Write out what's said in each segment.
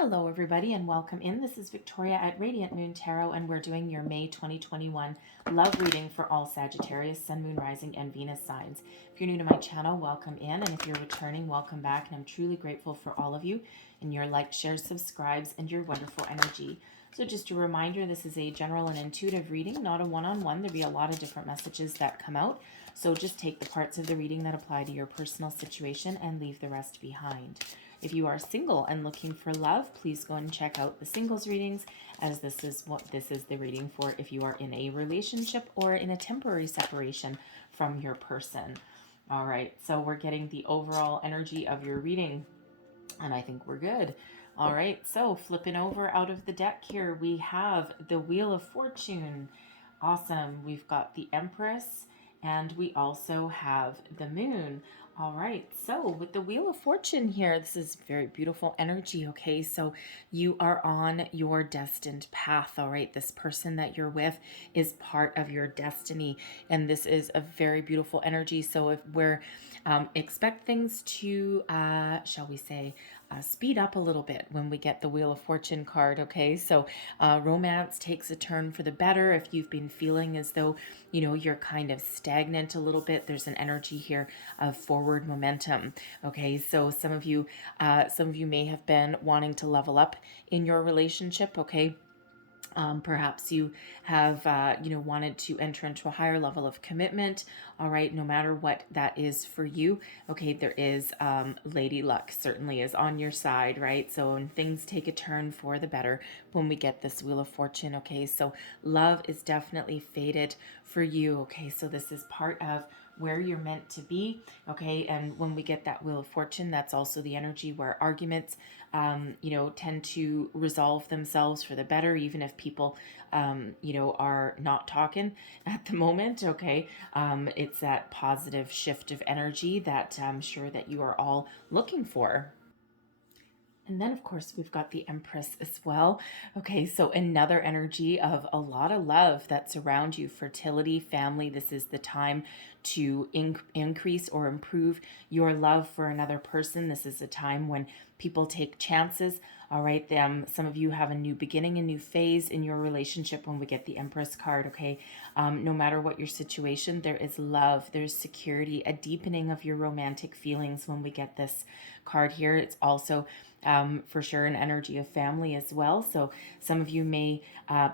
Hello, everybody, and welcome in. This is Victoria at Radiant Moon Tarot, and we're doing your May 2021 love reading for all Sagittarius, Sun, Moon, Rising, and Venus signs. If you're new to my channel, welcome in, and if you're returning, welcome back, and I'm truly grateful for all of you and your likes, shares, subscribes, and your wonderful energy. So just a reminder, this is a general and intuitive reading, not a one-on-one. There'll be a lot of different messages that come out, so just take the parts of the reading that apply to your personal situation and leave the rest behind. If you are single and looking for love, please go and check out the singles readings, as this is the reading for if you are in a relationship or in a temporary separation from your person. All right, so we're getting the overall energy of your reading, and I think we're good. All right, so flipping over out of the deck here, we have the Wheel of Fortune. Awesome. We've got the Empress, and we also have the Moon. All right, so with the Wheel of Fortune here, this is very beautiful energy, okay? So you are on your destined path, all right? This person that you're with is part of your destiny, and this is a very beautiful energy. So if we're expect things to, shall we say, speed up a little bit when we get the Wheel of Fortune card, okay? So romance takes a turn for the better. If you've been feeling as though, you know, you're kind of stagnant a little bit, there's an energy here of forward momentum, okay? So some of you may have been wanting to level up in your relationship, okay? Perhaps you have, wanted to enter into a higher level of commitment. All right, no matter what that is for you. Okay, there is Lady Luck certainly is on your side, right? So when things take a turn for the better when we get this Wheel of Fortune. Okay, so love is definitely fated for you. Okay, so this is part of where you're meant to be, okay? And when we get that Wheel of Fortune, that's also the energy where arguments, tend to resolve themselves for the better, even if people, are not talking at the moment, okay? It's that positive shift of energy that I'm sure that you are all looking for. And then, of course, we've got the Empress as well. Okay, so another energy of a lot of love that's around you, fertility, family. This is the time to increase or improve your love for another person. This is a time when people take chances. All right, some of you have a new beginning, a new phase in your relationship when we get the Empress card, okay? No matter what your situation, there is love, there's security, a deepening of your romantic feelings when we get this card here. It's also for sure an energy of family as well. So some of you may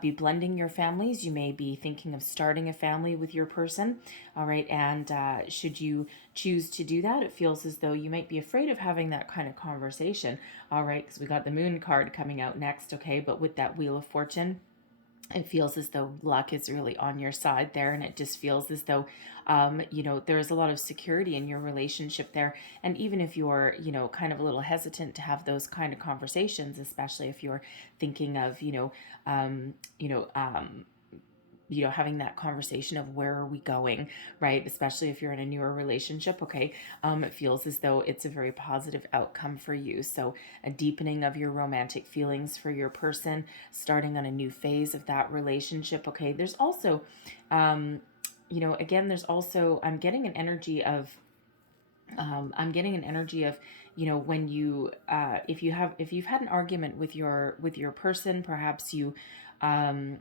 be blending your families. You may be thinking of starting a family with your person. All right. And should you choose to do that, it feels as though you might be afraid of having that kind of conversation. All right. Because we got the Moon card coming out next. Okay. But with that Wheel of Fortune, it feels as though luck is really on your side there, and it just feels as though there is a lot of security in your relationship there. And even if you're kind of a little hesitant to have those kind of conversations, especially if you're thinking of having that conversation of where are we going, right? Especially if you're in a newer relationship, okay? It feels as though it's a very positive outcome for you. So a deepening of your romantic feelings for your person, starting on a new phase of that relationship, okay? There's also, there's also, I'm getting an energy of, when you, if you've had an argument with your person, perhaps you had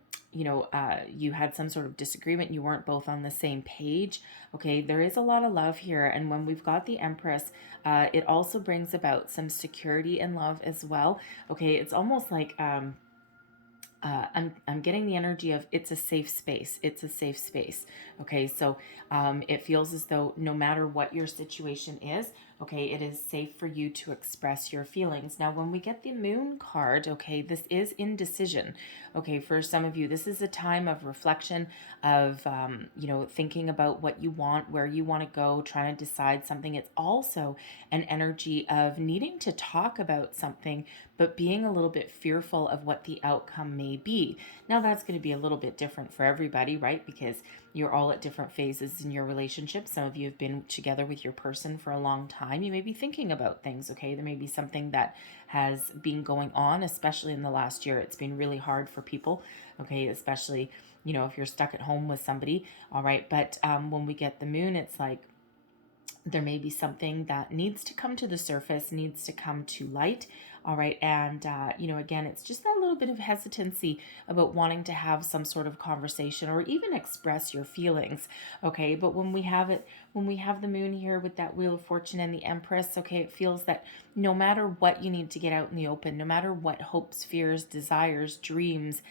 some sort of disagreement, you weren't both on the same page, okay? There is a lot of love here, and when we've got the Empress, it also brings about some security and love as well, okay? It's almost like, I'm getting the energy of it's a safe space. It's a safe space. Okay, so it feels as though no matter what your situation is, okay, it is safe for you to express your feelings. Now, when we get the Moon card, okay, this is indecision. Okay, for some of you, this is a time of reflection, of thinking about what you want, where you want to go, trying to decide something. It's also an energy of needing to talk about something, but being a little bit fearful of what the outcome may be. Now, that's going to be a little bit different for everybody, right? Because you're all at different phases in your relationship. Some of you have been together with your person for a long time. You may be thinking about things, okay? There may be something that has been going on, especially in the last year. It's been really hard for people, okay? Especially, if you're stuck at home with somebody, all right? But when we get the Moon, it's like, there may be something that needs to come to the surface, needs to come to light, All right. And, again, it's just that little bit of hesitancy about wanting to have some sort of conversation or even express your feelings. Okay. But when we have the moon here with that Wheel of Fortune and the Empress, okay, it feels that no matter what you need to get out in the open, no matter what hopes, fears, desires, dreams,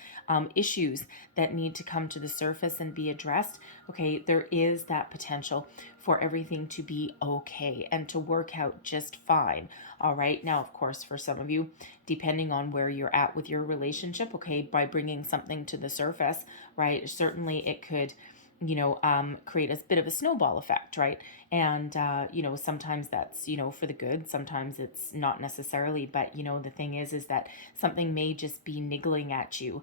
issues that need to come to the surface and be addressed, okay, there is that potential for everything to be okay and to work out just fine. All right. Now, of course, for some of you, depending on where you're at with your relationship, okay, by bringing something to the surface, right, certainly it could create a bit of a snowball effect, right? And, sometimes that's, for the good. Sometimes it's not necessarily. But, the thing is that something may just be niggling at you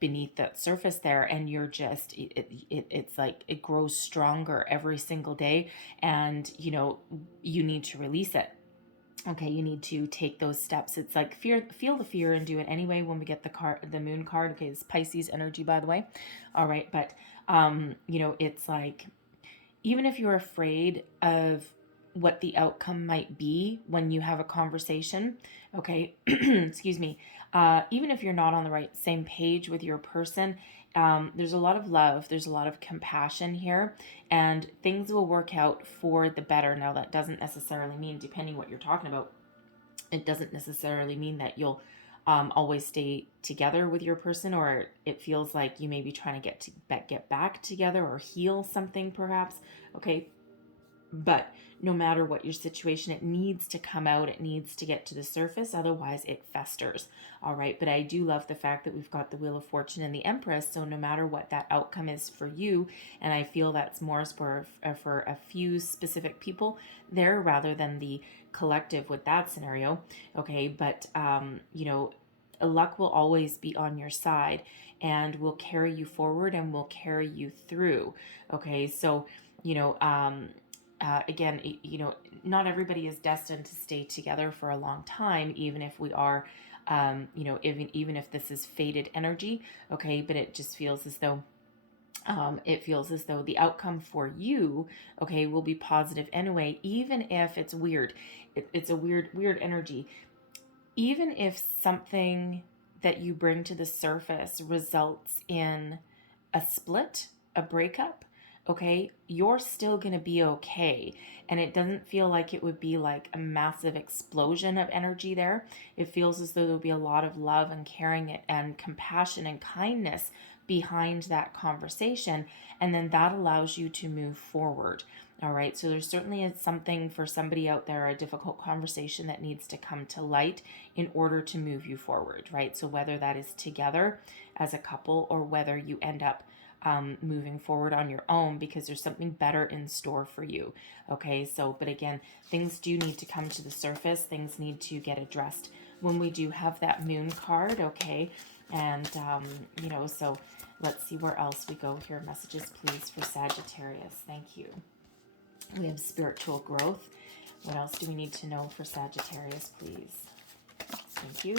beneath that surface there. And you're just, it's like it grows stronger every single day. And, you need to release it. Okay, you need to take those steps. It's like feel the fear and do it anyway. When we get the moon card, okay, it's Pisces energy, by the way. All right, but it's like even if you're afraid of what the outcome might be when you have a conversation, okay, excuse me, even if you're not on the same page with your person, there's a lot of love, there's a lot of compassion here, and things will work out for the better. Now, that doesn't necessarily mean, depending what you're talking about, it doesn't necessarily mean that you'll always stay together with your person, or it feels like you may be trying to get back together or heal something, perhaps. Okay, but no matter what your situation, it needs to come out. It needs to get to the surface. Otherwise, it festers. All right. But I do love the fact that we've got the Wheel of Fortune and the Empress. So no matter what that outcome is for you, and I feel that's more for a few specific people there rather than the collective with that scenario. Okay. But, luck will always be on your side and will carry you forward and will carry you through. Okay. So, again, not everybody is destined to stay together for a long time, even if we are, even if this is fated energy. Okay. But it just feels as though, the outcome for you, okay, will be positive anyway, even if it's weird. It's a weird energy. Even if something that you bring to the surface results in a split, a breakup, okay, you're still going to be okay. And it doesn't feel like it would be like a massive explosion of energy there. It feels as though there'll be a lot of love and caring and compassion and kindness behind that conversation. And then that allows you to move forward. All right, so there's certainly something for somebody out there, a difficult conversation that needs to come to light in order to move you forward, right? So whether that is together as a couple or whether you end up moving forward on your own because there's something better in store for you. Okay, so, but again, things do need to come to the surface. Things need to get addressed when we do have that moon card. Okay, and, so let's see where else we go here. Messages, please, for Sagittarius. Thank you. We have spiritual growth. What else do we need to know for Sagittarius, please? Thank you.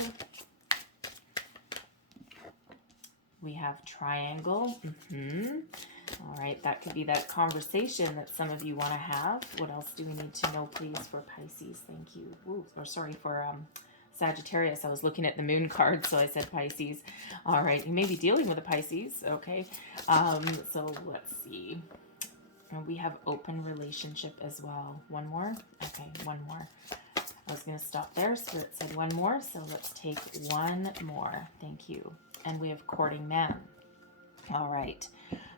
We have triangle. All right, that could be that conversation that some of you want to have. What else do we need to know, please, for Pisces? Thank you. For Sagittarius. I was looking at the moon card, so I said Pisces. All right, you may be dealing with a Pisces. Okay, so let's see. And we have open relationship as well. One more? Okay, one more. I was going to stop there. Spirit said one more, so let's take one more. Thank you. And we have courting man. All right.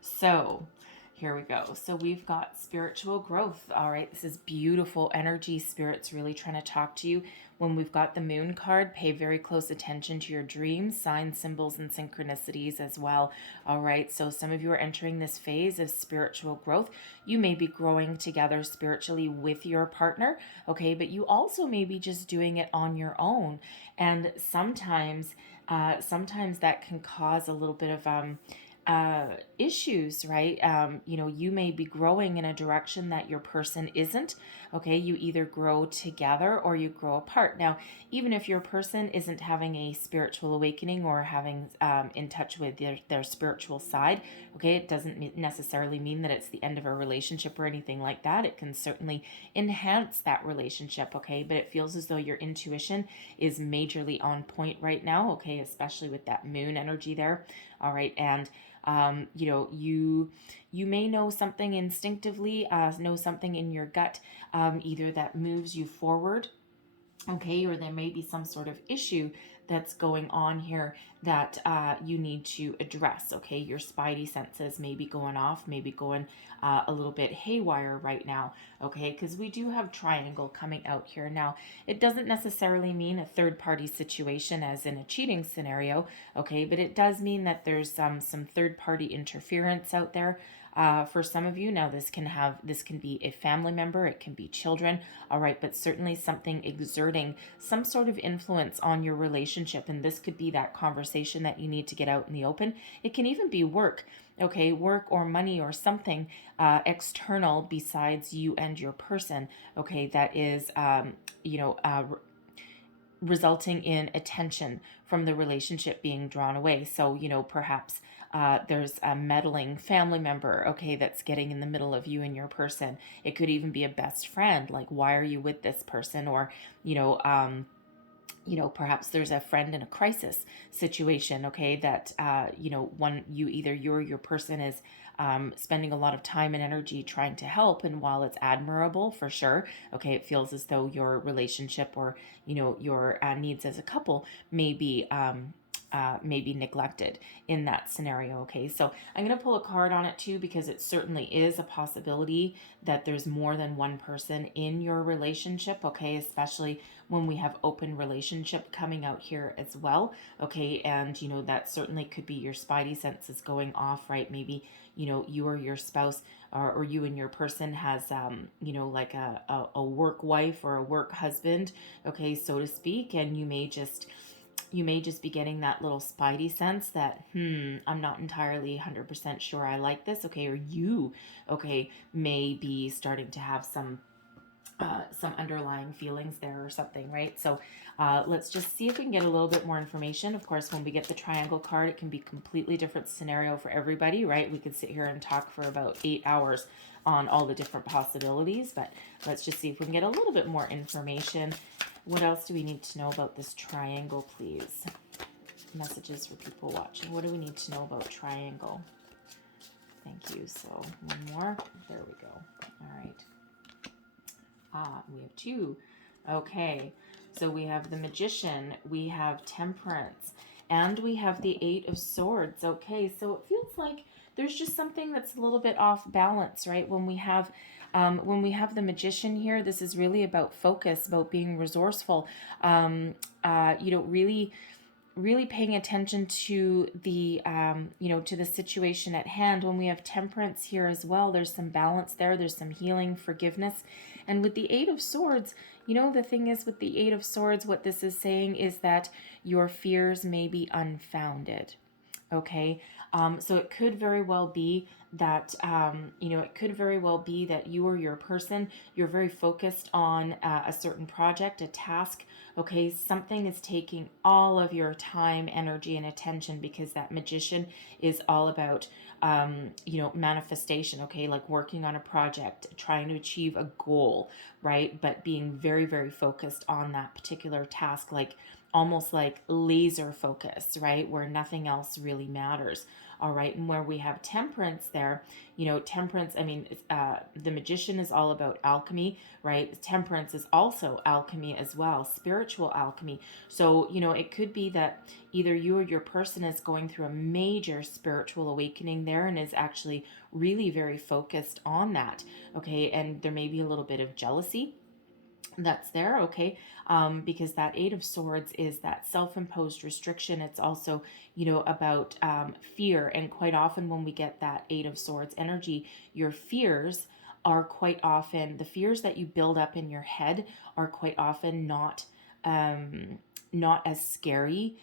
So here we go. So we've got spiritual growth. All right. This is beautiful energy. Spirit's really trying to talk to you. When we've got the moon card, pay very close attention to your dreams, signs, symbols, and synchronicities as well. All right. So some of you are entering this phase of spiritual growth. You may be growing together spiritually with your partner. Okay. But you also may be just doing it on your own. And sometimes that can cause a little bit of issues, right? You may be growing in a direction that your person isn't, Okay, you either grow together or you grow apart. Now, even if your person isn't having a spiritual awakening or having in touch with their spiritual side, okay, it doesn't necessarily mean that it's the end of a relationship or anything like that. It can certainly enhance that relationship, okay, but it feels as though your intuition is majorly on point right now, okay, especially with that moon energy there. All right, and you may know something instinctively, know something in your gut, either that moves you forward, okay, or there may be some sort of issue that's going on here that you need to address, okay. Your spidey senses may be going off, maybe going a little bit haywire right now, okay, because we do have triangle coming out here. Now, it doesn't necessarily mean a third party situation as in a cheating scenario, okay, but it does mean that there's some third party interference out there. For some of you, now this can be a family member, it can be children, all right, but certainly something exerting some sort of influence on your relationship, and this could be that conversation that you need to get out in the open. It can even be work, okay, work or money or something external besides you and your person, okay, that is, resulting in attention from the relationship being drawn away. So, perhaps there's a meddling family member, okay, that's getting in the middle of you and your person. It could even be a best friend, like, why are you with this person? Or, perhaps there's a friend in a crisis situation, okay, that, you or your person is spending a lot of time and energy trying to help. And while it's admirable for sure, okay, it feels as though your relationship or, your needs as a couple may be neglected in that scenario. Okay, so I'm going to pull a card on it too, because it certainly is a possibility that there's more than one person in your relationship, okay, especially when we have open relationship coming out here as well, okay, and that certainly could be your spidey senses going off, right? Maybe you or your spouse or you and your person has like a work wife or a work husband, okay, so to speak, and you may just be getting that little spidey sense that, I'm not entirely 100% sure I like this, okay, or you, okay, may be starting to have some underlying feelings there or something, right? So let's just see if we can get a little bit more information. Of course, when we get the triangle card, it can be a completely different scenario for everybody, right? We could sit here and talk for about 8 hours on all the different possibilities, but let's just see if we can get a little bit more information. What else do we need to know about this triangle, please? Messages for people watching. What do we need to know about triangle? Thank you. So one more. There we go. All right. We have 2. Okay. So we have the Magician, we have Temperance, and we have the 8 of Swords. Okay. So it feels like there's just something that's a little bit off balance, right? When we have the Magician here, this is really about focus, about being resourceful, really paying attention to the, to the situation at hand. When we have Temperance here as well, there's some balance there. There's some healing, forgiveness. And with the 8 of Swords, the thing is with the 8 of Swords, what this is saying is that your fears may be unfounded. Okay. So it could very well be that, you or your person, you're very focused on a certain project, a task. Okay. Something is taking all of your time, energy, and attention, because that Magician is all about, manifestation. Okay. Like working on a project, trying to achieve a goal, right? But being very, very focused on that particular task, like almost like laser focus, right? Where nothing else really matters. All right. And where we have Temperance there, Temperance, the Magician is all about alchemy, right? Temperance is also alchemy as well, spiritual alchemy. So, it could be that either you or your person is going through a major spiritual awakening there and is actually really very focused on that. Okay. And there may be a little bit of jealousy that's there, okay, because that 8 of Swords is that self-imposed restriction. It's also, about fear, and quite often when we get that 8 of Swords energy, your fears are quite often, the fears that you build up in your head are quite often not as scary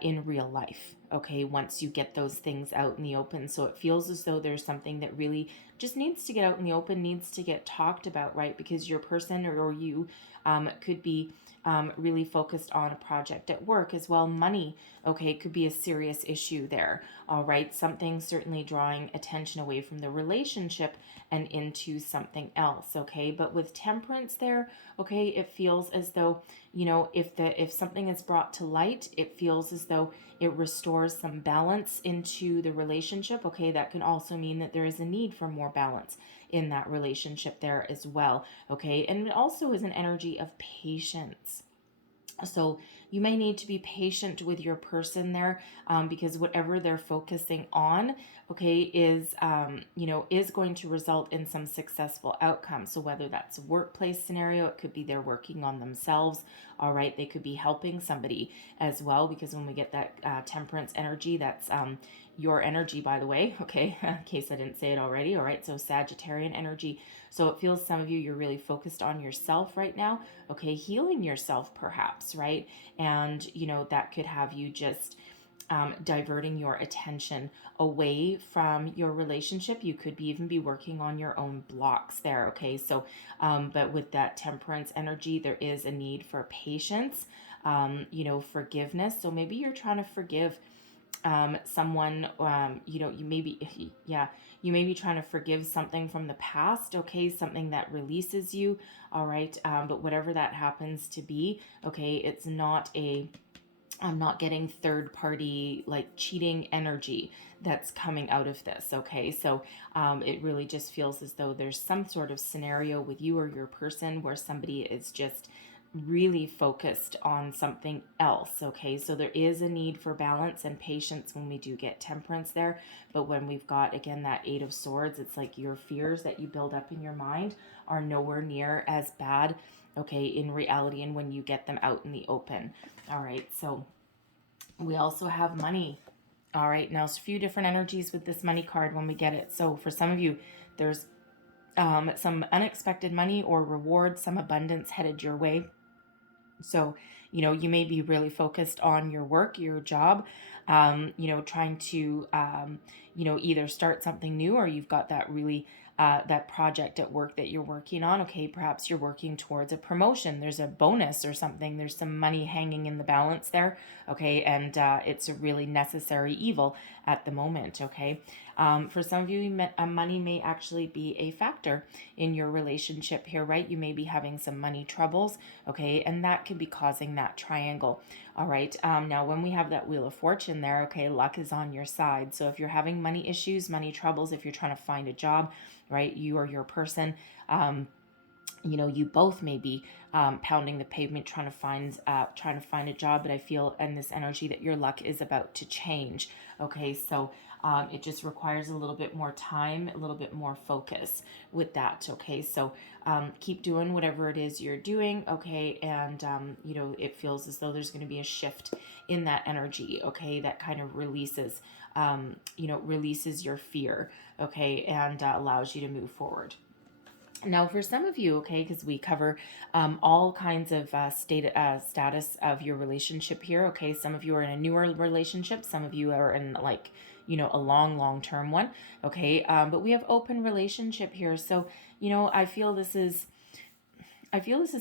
in real life, okay, once you get those things out in the open. So it feels as though there's something that really just needs to get out in the open, needs to get talked about, right? Because your person or you could be really focused on a project at work as well. Money, okay, could be a serious issue there, all right? Something certainly drawing attention away from the relationship and into something else, okay? But with temperance there, okay, it feels as though, you know, if something is brought to light, it feels as though it restores some balance into the relationship, okay? That can also mean that there is a need for more balance in that relationship there as well, okay? And it also is an energy of patience. So you may need to be patient with your person there, because whatever they're focusing on, okay, is, is going to result in some successful outcomes. So whether that's a workplace scenario, it could be they're working on themselves. All right. They could be helping somebody as well, because when we get that temperance energy, that's your energy, by the way. Okay. In case I didn't say it already. All right. So Sagittarian energy. So it feels some of you, you're really focused on yourself right now. Okay. Healing yourself perhaps, right? And, that could have you just diverting your attention away from your relationship. You could even be working on your own blocks there. Okay. So, but with that temperance energy, there is a need for patience, forgiveness. So maybe you're trying to forgive someone, you may be trying to forgive something from the past, okay, something that releases you, all right, but whatever that happens to be, okay, it's not I'm not getting third party like cheating energy that's coming out of this, okay? So it really just feels as though there's some sort of scenario with you or your person where somebody is just really focused on something else, okay? So there is a need for balance and patience when we do get temperance there. But when we've got, again, that Eight of Swords, it's like your fears that you build up in your mind are nowhere near as bad, okay, in reality, and when you get them out in the open. All right, so we also have money. All right, now it's a few different energies with this money card when we get it. So for some of you, there's some unexpected money or reward, some abundance headed your way. So, you may be really focused on your work, your job, trying to, either start something new, or you've got that really, that project at work that you're working on. Okay, perhaps you're working towards a promotion. There's a bonus or something. There's some money hanging in the balance there. Okay, and it's a really necessary evil at the moment. Okay, for some of you, money may actually be a factor in your relationship here, right? You may be having some money troubles, okay, and that could be causing that triangle. All right, now when we have that Wheel of Fortune there, okay, luck is on your side. So if you're having money issues, money troubles, if you're trying to find a job, right, you or your person, you both may be pounding the pavement trying to find a job. But I feel in this energy that your luck is about to change. Okay, so it just requires a little bit more time, a little bit more focus with that. Okay, so keep doing whatever it is you're doing. Okay, and it feels as though there's going to be a shift in that energy. Okay, that kind of releases releases your fear. Okay, and allows you to move forward. Now, for some of you, okay, because we cover all kinds of status of your relationship here, okay, some of you are in a newer relationship, some of you are in a long-term one, okay, but we have open relationship here. So, I feel this is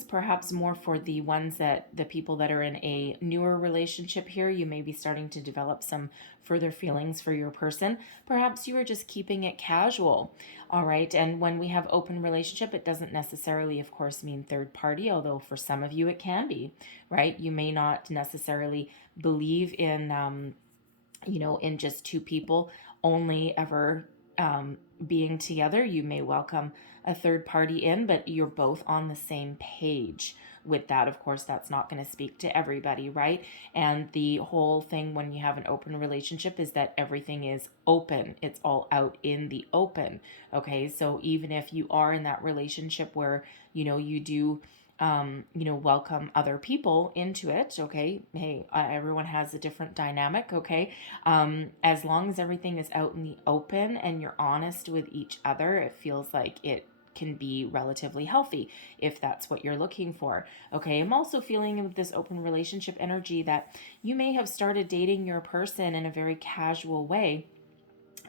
perhaps more for the people that are in a newer relationship here. You may be starting to develop some further feelings for your person. Perhaps you are just keeping it casual. All right. And when we have open relationship, it doesn't necessarily, of course, mean third party, although for some of you it can be, right? You may not necessarily believe in, in just two people only ever being together. You may welcome a third party in, but you're both on the same page with that. Of course, that's not going to speak to everybody, right? And the whole thing when you have an open relationship is that everything is open. It's all out in the open. Okay, so even if you are in that relationship where, you do welcome other people into it. Okay. Hey, everyone has a different dynamic. Okay. As long as everything is out in the open and you're honest with each other, it feels like it can be relatively healthy if that's what you're looking for. Okay, I'm also feeling with this open relationship energy that you may have started dating your person in a very casual way.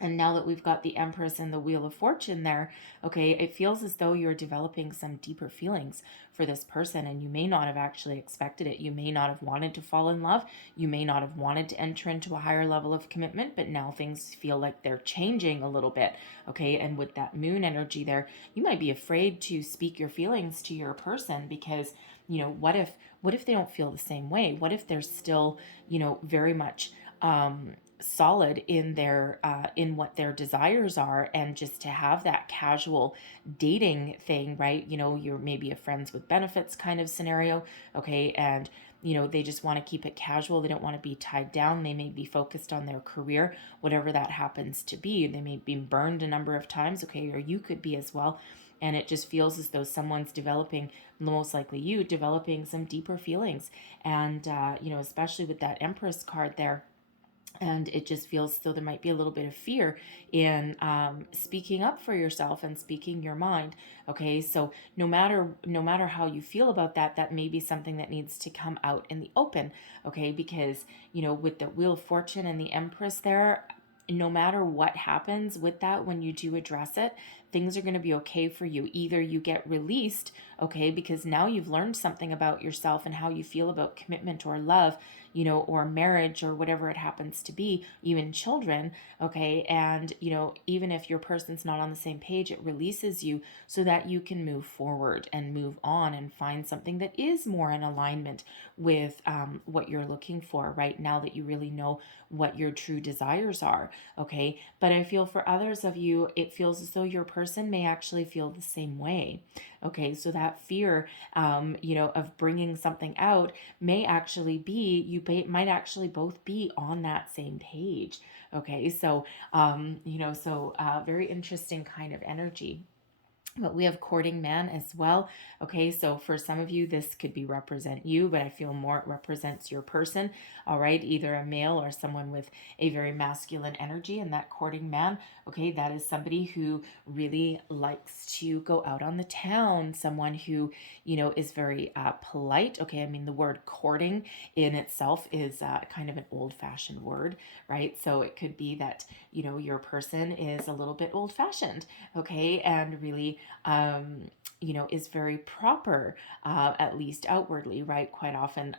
And now that we've got the Empress and the Wheel of Fortune there, okay, it feels as though you're developing some deeper feelings for this person, and you may not have actually expected it. You may not have wanted to fall in love. You may not have wanted to enter into a higher level of commitment, but now things feel like they're changing a little bit, okay? And with that moon energy there, you might be afraid to speak your feelings to your person because, what if they don't feel the same way? What if they're still, very much solid in their in what their desires are, and just to have that casual dating thing, right? You're maybe a friends with benefits kind of scenario, okay? And they just want to keep it casual. They don't want to be tied down. They may be focused on their career, whatever that happens to be. They may be burned a number of times, okay? Or you could be as well. And it just feels as though someone's developing, most likely you, developing some deeper feelings. And, especially with that Empress card there, and it just feels so there might be a little bit of fear in speaking up for yourself and speaking your mind. Okay, so no matter how you feel about that, that may be something that needs to come out in the open. Okay, because with the Wheel of Fortune and the Empress there, no matter what happens with that, when you do address it, things are going to be okay for you. Either you get released, okay, because now you've learned something about yourself and how you feel about commitment or love, or marriage or whatever it happens to be, even children, okay? And, even if your person's not on the same page, it releases you so that you can move forward and move on and find something that is more in alignment with what you're looking for right now, that you really know what your true desires are, okay? But I feel for others of you, it feels as though your person may actually feel the same way, okay? So that fear, of bringing something out may actually be, might actually both be on that same page, okay? So, very interesting kind of energy. But we have courting man as well. Okay, so for some of you, this could be represent you, but I feel more it represents your person. All right, either a male or someone with a very masculine energy. And that courting man, okay, that is somebody who really likes to go out on the town, someone who, is very polite. Okay, I mean, the word courting in itself is kind of an old-fashioned word, right? So it could be that, your person is a little bit old-fashioned, okay, and really is very proper, at least outwardly, right? Quite often,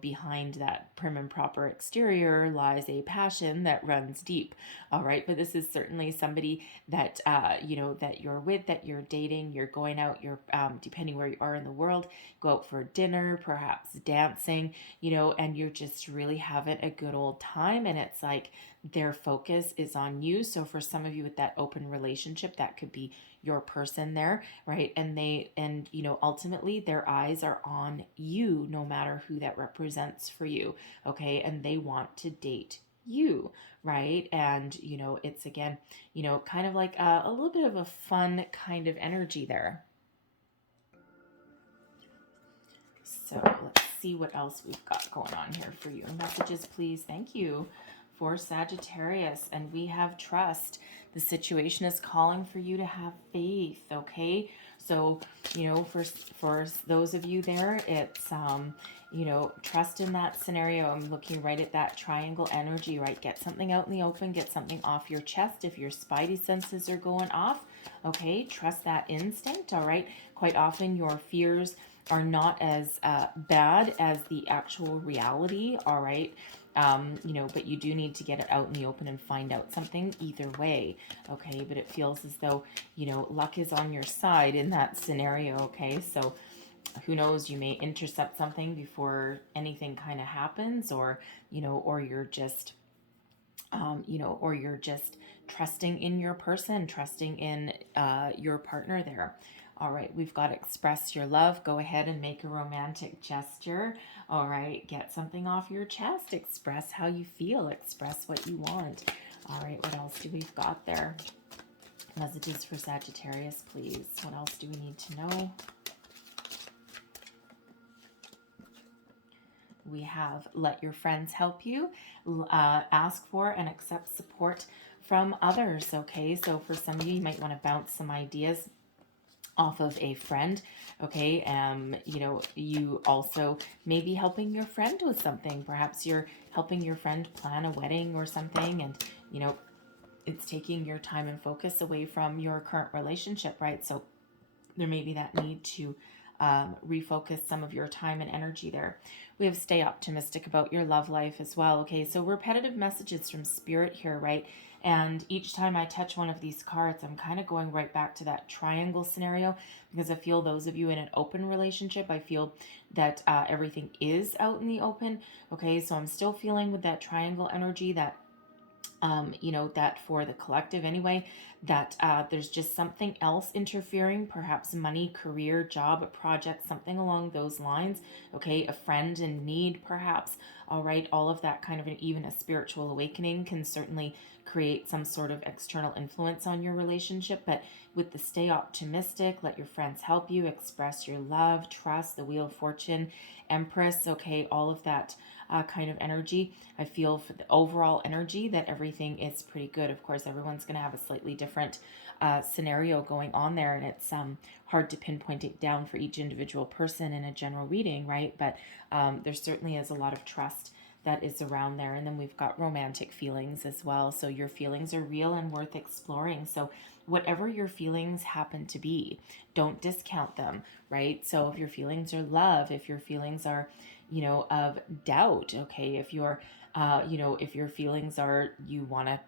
behind that prim and proper exterior lies a passion that runs deep, all right? But this is certainly somebody that, that you're with, that you're dating, you're going out, you're, depending where you are in the world, go out for dinner, perhaps dancing, and you're just really having a good old time. And it's like their focus is on you. So for some of you with that open relationship, that could be your person there, right? And ultimately their eyes are on you, no matter who that represents for you, okay? And they want to date you, right? And, it's again, kind of like a little bit of a fun kind of energy there. So let's see what else we've got going on here for you. Messages, please. Thank you for Sagittarius. And we have trust. The situation is calling for you to have faith, okay? So, for those of you there, it's, trust in that scenario. I'm looking right at that triangle energy, right? Get something out in the open, get something off your chest. If your spidey senses are going off, okay, trust that instinct, all right? Quite often your fears are not as bad as the actual reality, all right? But you do need to get it out in the open and find out something either way, okay? But it feels as though, luck is on your side in that scenario, okay? So who knows, you may intercept something before anything kind of happens, or, or you're just, or you're just trusting in your person, trusting in your partner there. All right, we've got express your love. Go ahead and make a romantic gesture. All right, get something off your chest. Express how you feel. Express what you want. All right, what else do we've got there? Messages for Sagittarius, please. What else do we need to know? We have let your friends help you. Ask for and accept support from others, okay? So for some of you, you might want to bounce some ideas off of a friend. Okay, you know, you also may be helping your friend with something. Perhaps you're helping your friend plan a wedding or something, and you know, it's taking your time and focus away from your current relationship, right? So there may be that need to refocus some of your time and energy there. We have stay optimistic about your love life as well. Okay, so repetitive messages from spirit here, right? And each time I touch one of these cards, I'm kind of going right back to that triangle scenario, because I feel those of you in an open relationship, I feel that everything is out in the open. Okay, so I'm still feeling with that triangle energy that you know, that for the collective anyway, that there's just something else interfering, perhaps money, career, job, a project, something along those lines. Okay, a friend in need, perhaps. All right, all of that kind of, even a spiritual awakening can certainly create some sort of external influence on your relationship. But with the stay optimistic, let your friends help you, express your love, trust, the Wheel of Fortune, Empress, okay, all of that kind of energy. I feel for the overall energy that everything is pretty good. Of course, everyone's going to have a slightly different scenario going on there, and it's hard to pinpoint it down for each individual person in a general reading, right? But there certainly is a lot of trust that is around there. And then we've got romantic feelings as well. So your feelings are real and worth exploring. So whatever your feelings happen to be, don't discount them, right? So if your feelings are love, if your feelings are, you know, of doubt, okay, if you're, you know, if your feelings are you want to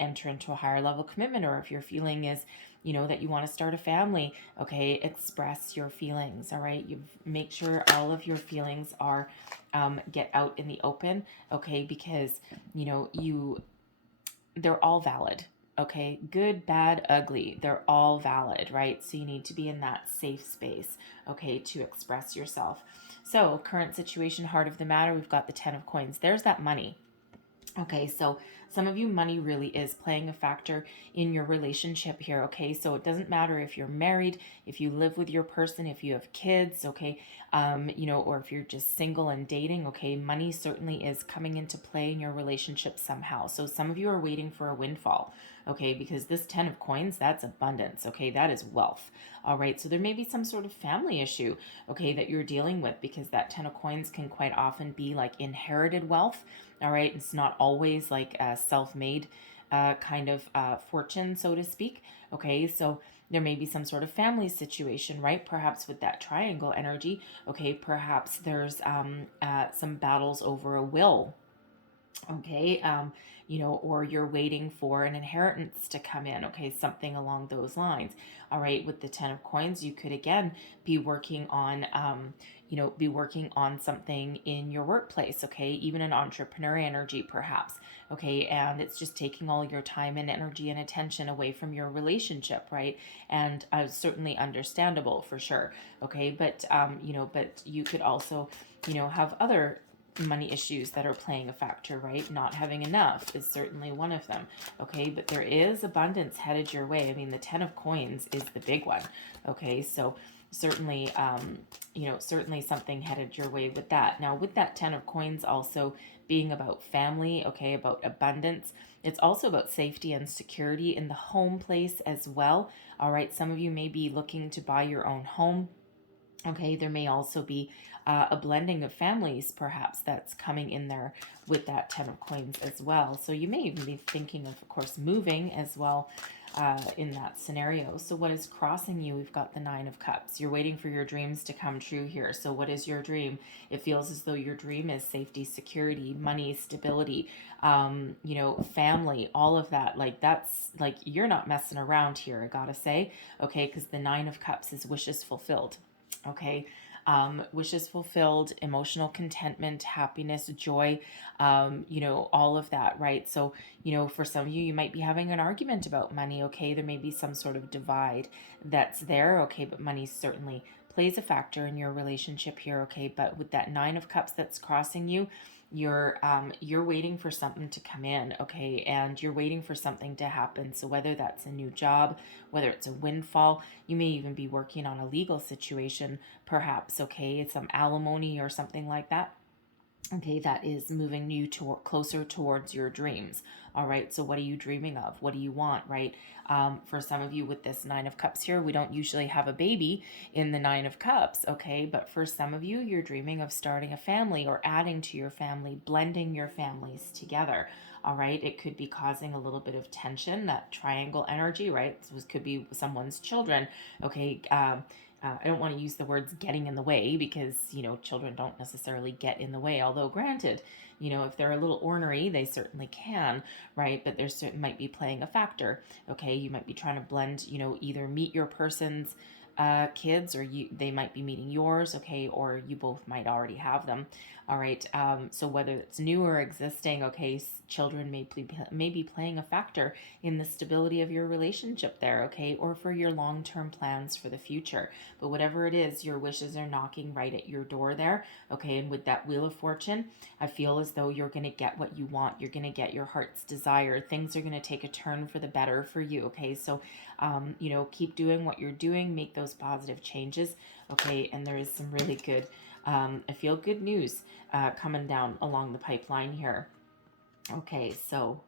enter into a higher level commitment, or if your feeling is, you know, that you want to start a family, okay, express your feelings. All right, you make sure all of your feelings are get out in the open, okay, because you know, they're all valid. Okay, good, bad, ugly, they're all valid, right? So you need to be in that safe space, okay, to express yourself. So current situation, heart of the matter, we've got the 10 of coins. There's that money. Okay, so some of you, money really is playing a factor in your relationship here. Okay, so it doesn't matter if you're married, if you live with your person, if you have kids, okay, you know, or if you're just single and dating, okay, money certainly is coming into play in your relationship somehow. So some of you are waiting for a windfall, okay, because this 10 of coins, that's abundance, okay, that is wealth. All right, so there may be some sort of family issue, okay, that you're dealing with, because that 10 of coins can quite often be like inherited wealth. All right, it's not always like a self-made kind of fortune, so to speak. Okay, so there may be some sort of family situation, right? Perhaps with that triangle energy. Okay, perhaps there's some battles over a will. Okay, you know, or you're waiting for an inheritance to come in. Okay, something along those lines. All right, with the 10 of coins, you could again be working on, you know, be working on something in your workplace. Okay, even an entrepreneur energy, perhaps. Okay, and it's just taking all your time and energy and attention away from your relationship, right? And certainly understandable for sure. Okay, but you know, but you could also, you know, have other money issues that are playing a factor, right? Not having enough is certainly one of them. Okay, but there is abundance headed your way. I mean, the 10 of coins is the big one. Okay, so certainly, you know, certainly something headed your way with that. Now, with that 10 of coins also being about family, okay, about abundance, it's also about safety and security in the home place as well. All right, some of you may be looking to buy your own home. Okay, there may also be a blending of families, perhaps, that's coming in there with that 10 of coins as well. So you may even be thinking of course, moving as well in that scenario. So what is crossing you? We've got the 9 of cups. You're waiting for your dreams to come true here. So what is your dream? It feels as though your dream is safety, security, money, stability, you know, family, all of that. Like that's like, you're not messing around here, I gotta say. Okay, because the 9 of cups is wishes fulfilled. Okay, wishes fulfilled, emotional contentment, happiness, joy, you know, all of that, right? So, you know, for some of you, you might be having an argument about money. Okay, there may be some sort of divide that's there. Okay, but money certainly plays a factor in your relationship here. Okay, but with that 9 of cups that's crossing you, you're waiting for something to come in, okay, and you're waiting for something to happen. So whether that's a new job, whether it's a windfall, you may even be working on a legal situation, perhaps, okay, some alimony or something like that. Okay, that is moving you closer towards your dreams. All right, so what are you dreaming of? What do you want, right? For some of you with this Nine of Cups here, we don't usually have a baby in the Nine of Cups, okay? But for some of you, you're dreaming of starting a family or adding to your family, blending your families together. All right, it could be causing a little bit of tension, that triangle energy, right? So this could be someone's children, okay? I don't want to use the words getting in the way because, children don't necessarily get in the way. Although, granted, if they're a little ornery, they certainly can, right? But there's certain might be playing a factor. Okay, you might be trying to blend, either meet your person's kids, or they might be meeting yours, okay, or you both might already have them. All right, so whether it's new or existing, okay, children may be playing a factor in the stability of your relationship there, okay, or for your long-term plans for the future. But whatever it is, your wishes are knocking right at your door there, okay? And with that Wheel of Fortune, I feel as though you're going to get what you want. You're going to get your heart's desire. Things are going to take a turn for the better for you, okay? So, keep doing what you're doing. Make those positive changes, okay? And there is some really good, I feel good news coming down along the pipeline here. Okay, so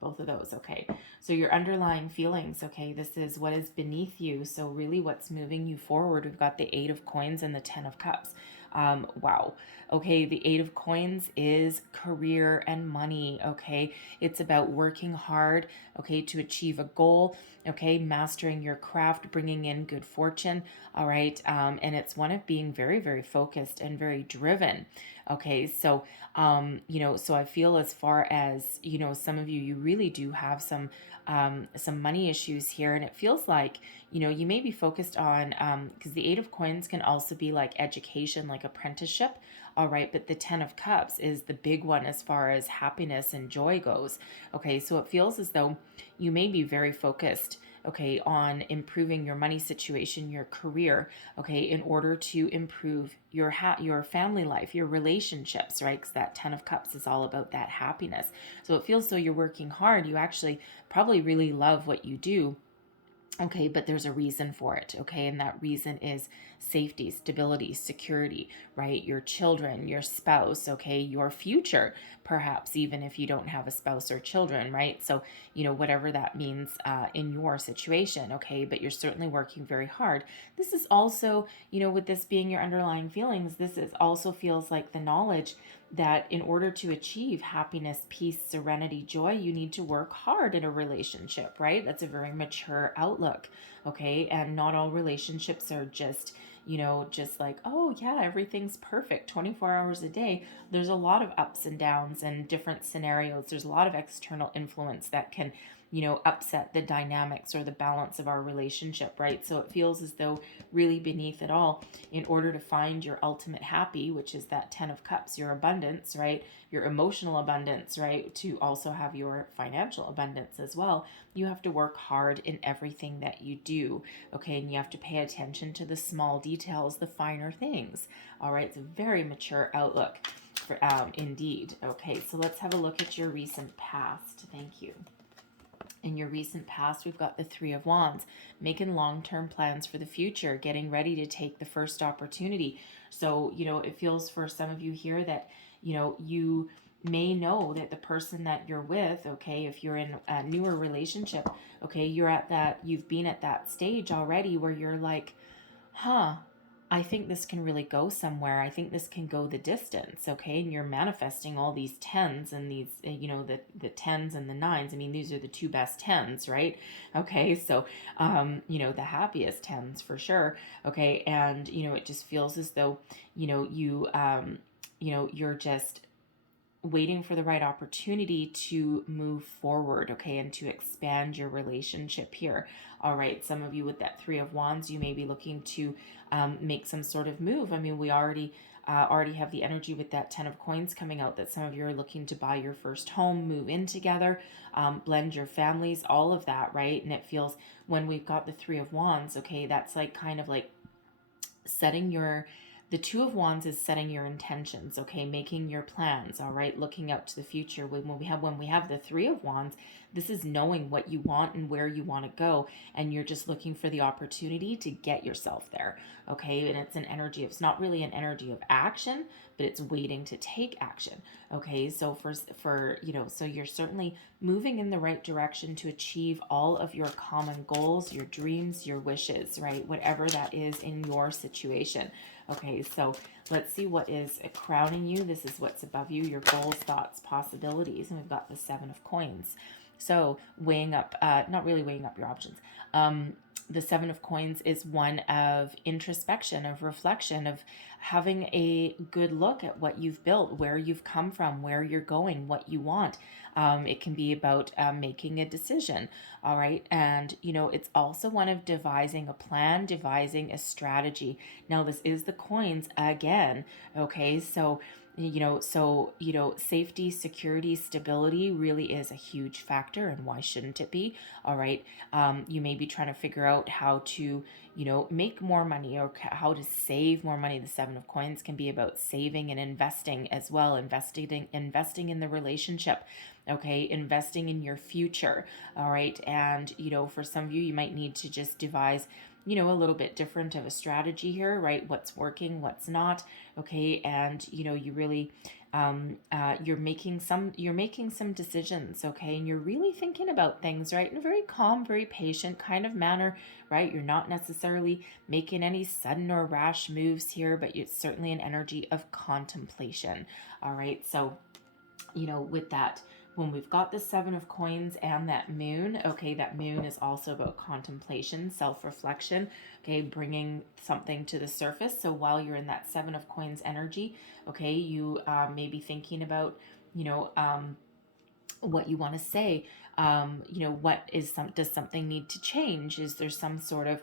both of those, okay. So your underlying feelings, okay, this is what is beneath you. So really what's moving you forward. We've got the Eight of Coins and the Ten of Cups. Wow. Okay, the Eight of Coins is career and money, okay? It's about working hard, okay, to achieve a goal, okay, mastering your craft, bringing in good fortune, all right? And it's one of being very, very focused and very driven, okay? So, so I feel as far as, some of you really do have some money issues here, and it feels like, you may be focused on, because the Eight of Coins can also be like education, like apprenticeship, all right, but the Ten of Cups is the big one as far as happiness and joy goes, okay, so it feels as though you may be very focused, okay, on improving your money situation, your career, okay, in order to improve your family life, your relationships, right? Because that Ten of Cups is all about that happiness. So it feels so you're working hard. You actually probably really love what you do. Okay, but there's a reason for it, okay? And that reason is safety, stability, security, right? Your children, your spouse, okay? Your future, perhaps, even if you don't have a spouse or children, right? So, whatever that means in your situation, okay? But you're certainly working very hard. This is also, with this being your underlying feelings, this is also feels like the knowledge that in order to achieve happiness, peace, serenity, joy, you need to work hard in a relationship, right? That's a very mature outlook, okay? And not all relationships are just, just like, oh yeah, everything's perfect 24 hours a day. There's a lot of ups and downs and different scenarios. There's a lot of external influence that can, upset the dynamics or the balance of our relationship, right? So it feels as though really beneath it all, in order to find your ultimate happy, which is that Ten of Cups, your abundance, right? Your emotional abundance, right? To also have your financial abundance as well, you have to work hard in everything that you do, okay? And you have to pay attention to the small details, the finer things, all right? It's a very mature outlook for indeed. Okay, so let's have a look at your recent past. Thank you. In your recent past, we've got the Three of Wands, making long-term plans for the future, getting ready to take the first opportunity. So, it feels for some of you here that, you may know that the person that you're with, okay, if you're in a newer relationship, okay, you've been at that stage already where you're like, huh, I think this can really go somewhere. I think this can go the distance, okay? And you're manifesting all these tens and these, the tens and the nines. I mean, these are the two best tens, right? Okay, so, the happiest tens for sure, okay? And, it just feels as though, you're just waiting for the right opportunity to move forward, okay, and to expand your relationship here. All right, some of you with that Three of Wands, you may be looking to make some sort of move. I mean, we already have the energy with that Ten of Coins coming out that some of you are looking to buy your first home, move in together, blend your families, all of that, right? And it feels when we've got the Three of Wands, okay, that's like kind of like setting the Two of Wands is setting your intentions, okay, making your plans, all right, looking out to the future. When we have the Three of Wands, this is knowing what you want and where you want to go, and you're just looking for the opportunity to get yourself there, okay? And it's an energy, it's not really an energy of action, but it's waiting to take action, okay? So so you're certainly moving in the right direction to achieve all of your common goals, your dreams, your wishes, right? Whatever that is in your situation. Okay, so let's see what is crowning you. This is what's above you, your goals, thoughts, possibilities. And we've got the Seven of Coins. So weighing up, not really weighing up your options. The Seven of Coins is one of introspection, of reflection, of having a good look at what you've built, where you've come from, where you're going, what you want. It can be about making a decision, all right? And, it's also one of devising a plan, devising a strategy. Now, this is the coins again, okay? So, safety, security, stability really is a huge factor, and why shouldn't it be? All right. You may be trying to figure out how to, make more money or how to save more money. The Seven of Coins can be about saving and investing as well, investing in the relationship. Okay, investing in your future. All right. And, for some of you, you might need to just devise a little bit different of a strategy here, right? What's working, what's not, okay? And you really you're making some decisions, okay? And you're really thinking about things, right? In a very calm, very patient kind of manner, right? You're not necessarily making any sudden or rash moves here, but it's certainly an energy of contemplation. All right. So, with that, when we've got the Seven of Coins and that moon, okay, that moon is also about contemplation, self-reflection, okay, bringing something to the surface. So while you're in that Seven of Coins energy, okay, you may be thinking about, what you want to say. Does something need to change? Is there some sort of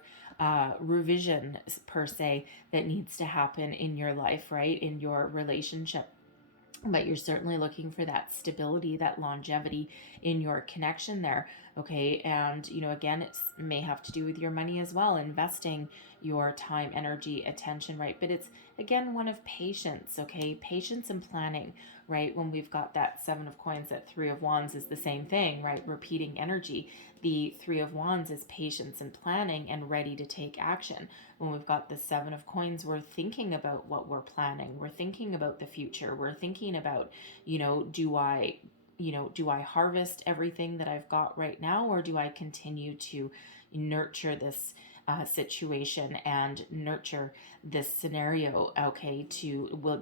revision per se that needs to happen in your life, right? In your relationship? But you're certainly looking for that stability, that longevity in your connection there, okay? And again, it may have to do with your money as well, investing your time, energy, attention, right? But it's again one of patience, okay? Patience and planning, right? When we've got that Seven of Coins, that Three of Wands is the same thing, right? Repeating energy. The Three of Wands is patience and planning and ready to take action. When we've got the Seven of Coins, we're thinking about what we're planning. We're thinking about the future. We're thinking about, do I harvest everything that I've got right now, or do I continue to nurture this situation and nurture this scenario, okay,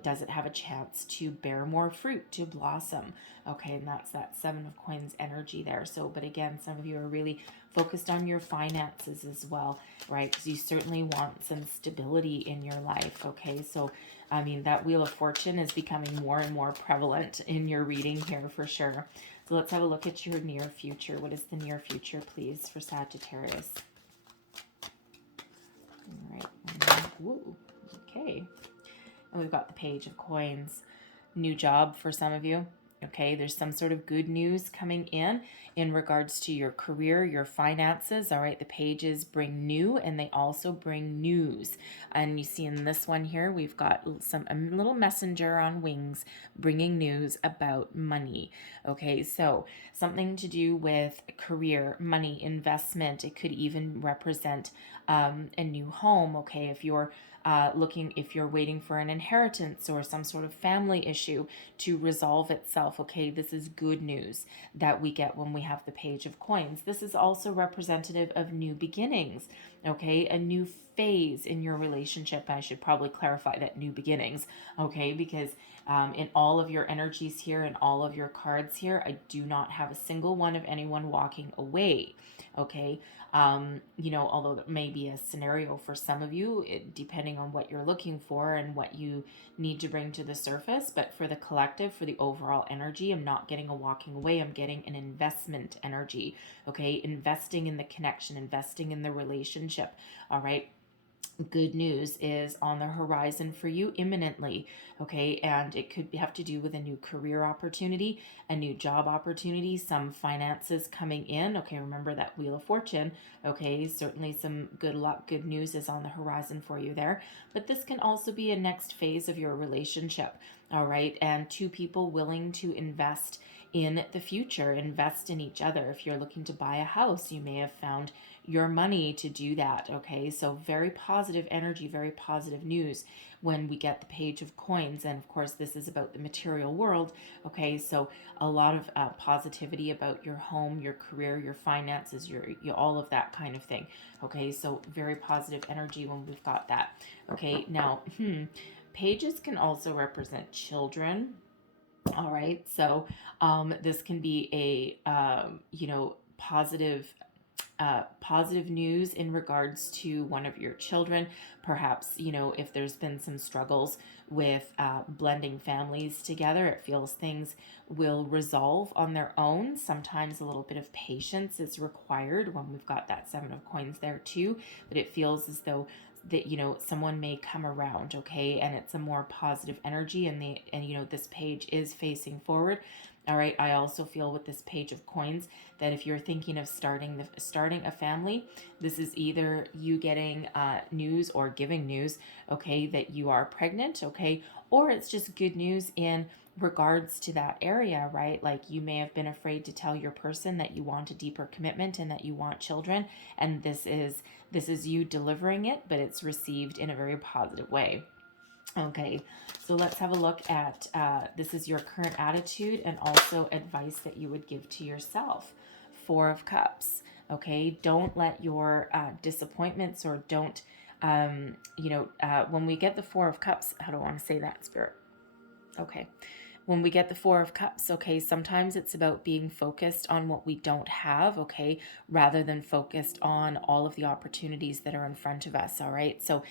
does it have a chance to bear more fruit, to blossom? Okay, and that's that Seven of Coins energy there. So, but again, some of you are really focused on your finances as well, right? Because you certainly want some stability in your life, okay? So, that Wheel of Fortune is becoming more and more prevalent in your reading here for sure. So let's have a look at your near future. What is the near future, please, for Sagittarius? All right. Ooh, okay. And we've got the Page of Coins. New job for some of you. Okay, there's some sort of good news coming in regards to your career, your finances. All right, the pages bring new and they also bring news. And you see in this one here, we've got a little messenger on wings bringing news about money. Okay, so something to do with career, money, investment. It could even represent a new home. Okay, if you're if you're waiting for an inheritance or some sort of family issue to resolve itself, okay, this is good news that we get when we have the Page of Coins. This is also representative of new beginnings, okay, a new phase in your relationship. I should probably clarify that new beginnings, okay, because in all of your energies here and all of your cards here, I do not have a single one of anyone walking away, okay. Although that may be a scenario for some of you, depending on what you're looking for and what you need to bring to the surface. But for the collective, for the overall energy, I'm not getting a walking away. I'm getting an investment energy. Okay. Investing in the connection, investing in the relationship. All right. Good news is on the horizon for you imminently, okay? And it could have to do with a new career opportunity, a new job opportunity, some finances coming in, okay? Remember that Wheel of Fortune, okay? Certainly some good luck, good news is on the horizon for you there. But this can also be a next phase of your relationship, all right, and two people willing to invest in the future, invest in each other. If you're looking to buy a house, you may have found your money to do that. Okay, so very positive energy, very positive news when we get the Page of Coins. And of course, this is about the material world. Okay, so a lot of positivity about your home, your career, your finances, your all of that kind of thing. Okay, so very positive energy when we've got that. Okay, now, pages can also represent children. All right, so this can be a positive news in regards to one of your children. Perhaps, if there's been some struggles with blending families together, it feels things will resolve on their own. Sometimes a little bit of patience is required when we've got that Seven of Coins there too, but it feels as though that someone may come around. Okay, and it's a more positive energy, and this page is facing forward. All right, I also feel with this Page of Coins that if you're thinking of starting a family, this is either you getting news or giving news, okay, that you are pregnant, okay, or it's just good news in regards to that area, right? Like you may have been afraid to tell your person that you want a deeper commitment and that you want children, and this is you delivering it, but it's received in a very positive way. Okay, so let's have a look at this is your current attitude and also advice that you would give to yourself. Four of Cups. Okay, don't let your disappointments or don't, when we get the Four of Cups, how do I want to say that, Spirit? Okay. When we get the Four of Cups, okay, sometimes it's about being focused on what we don't have, okay, rather than focused on all of the opportunities that are in front of us, all right? So,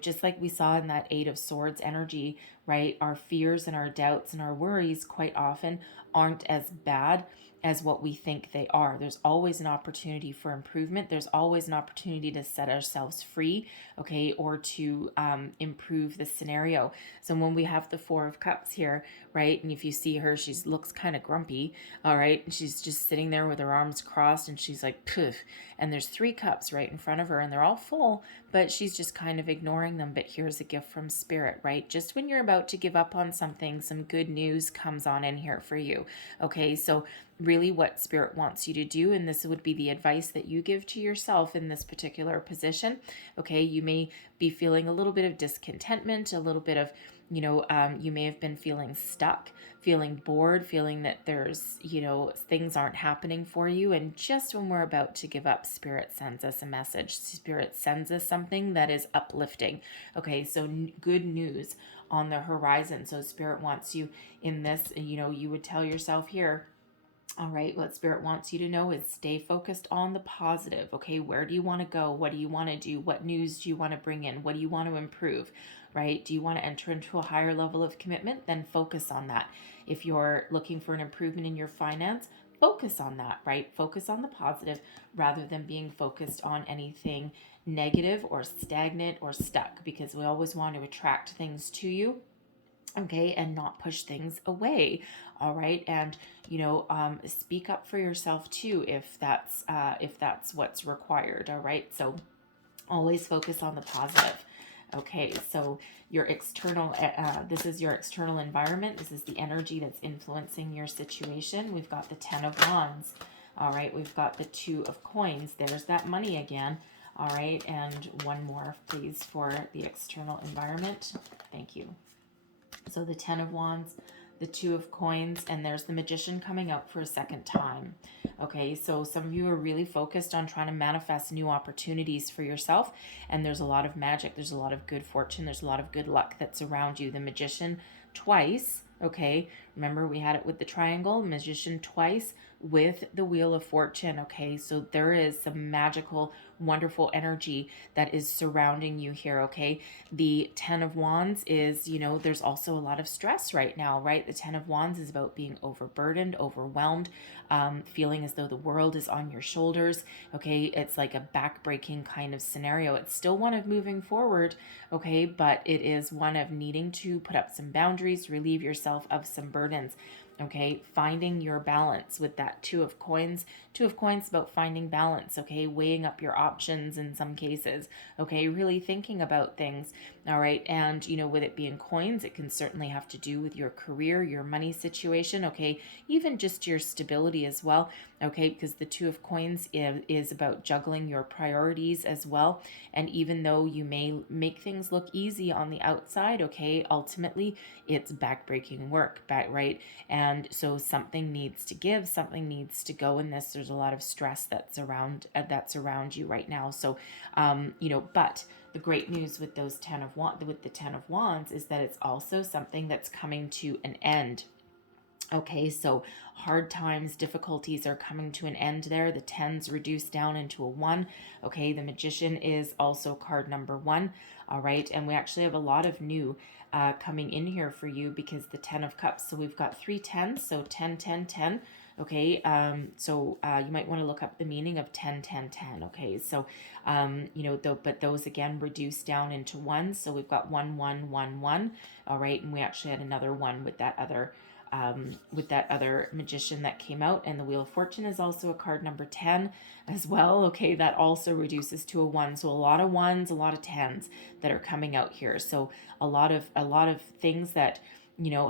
just like we saw in that Eight of Swords energy, right, our fears and our doubts and our worries quite often aren't as bad as what we think they are. There's always an opportunity for improvement. There's always an opportunity to set ourselves free, okay, or to improve the scenario. So when we have the Four of Cups here, right, and if you see her, she looks kind of grumpy, all right, and she's just sitting there with her arms crossed, and she's like, poof, and there's three cups right in front of her, and they're all full, but she's just kind of ignoring them. But here's a gift from Spirit, right? Just when you're about to give up on something, some good news comes on in here for you, okay? So really what Spirit wants you to do, and this would be the advice that you give to yourself in this particular position, okay? You may be feeling a little bit of discontentment, a little bit of, you may have been feeling stuck, feeling bored, feeling that there's, things aren't happening for you. And just when we're about to give up, Spirit sends us a message. Spirit sends us something that is uplifting. Okay, so good news on the horizon. So Spirit wants you in this, you would tell yourself here, all right, what Spirit wants you to know is stay focused on the positive. Okay, where do you want to go? What do you want to do? What news do you want to bring in? What do you want to improve? Right? Do you want to enter into a higher level of commitment? Then focus on that. If you're looking for an improvement in your finance, focus on that, right? Focus on the positive rather than being focused on anything negative or stagnant or stuck, because we always want to attract things to you, okay, and not push things away. All right, and speak up for yourself too if that's what's required. All right, so always focus on the positive. Okay, so your external this is your external environment. This is the energy that's influencing your situation. We've got the Ten of Wands. All right, we've got the Two of Coins. There's that money again. All right, and one more please for the external environment. Thank you. So the Ten of Wands, the Two of Coins, and there's the Magician coming out for a second time. Okay, so some of you are really focused on trying to manifest new opportunities for yourself, and there's a lot of magic, there's a lot of good fortune, there's a lot of good luck that's around you. The Magician twice, okay, remember we had it with the triangle, Magician twice with the Wheel of Fortune, okay, so there is some magical, wonderful energy that is surrounding you here, okay. The Ten of Wands is, there's also a lot of stress right now, right? The Ten of Wands is about being overburdened, overwhelmed, feeling as though the world is on your shoulders, okay. It's like a backbreaking kind of scenario. It's still one of moving forward, okay, but it is one of needing to put up some boundaries, relieve yourself of some burdens. Okay, finding your balance with that Two of Coins. Two of Coins about finding balance, okay, weighing up your options in some cases, okay, really thinking about things, all right, and with it being coins, it can certainly have to do with your career, your money situation, okay, even just your stability as well, okay, because the Two of Coins is about juggling your priorities as well, and even though you may make things look easy on the outside, okay, ultimately it's backbreaking work, right? And so something needs to give, something needs to go in this. There's a lot of stress that's around you right now. So, but the great news with the Ten of Wands is that it's also something that's coming to an end. Okay, so hard times, difficulties are coming to an end there. The 10's reduced down into a 1. Okay, the Magician is also card number 1. All right, and we actually have a lot of new coming in here for you because the 10 of Cups. So we've got 3 10s, so 10, 10, 10. Okay, so you might want to look up the meaning of 10, 10, 10. Okay, so, but those again reduce down into 1. So we've got 1, 1, 1, 1. All right, and we actually had another 1 with that other Magician that came out. And the Wheel of Fortune is also a card number 10 as well. Okay, that also reduces to a 1. So a lot of 1s, a lot of 10s that are coming out here. So a lot of things that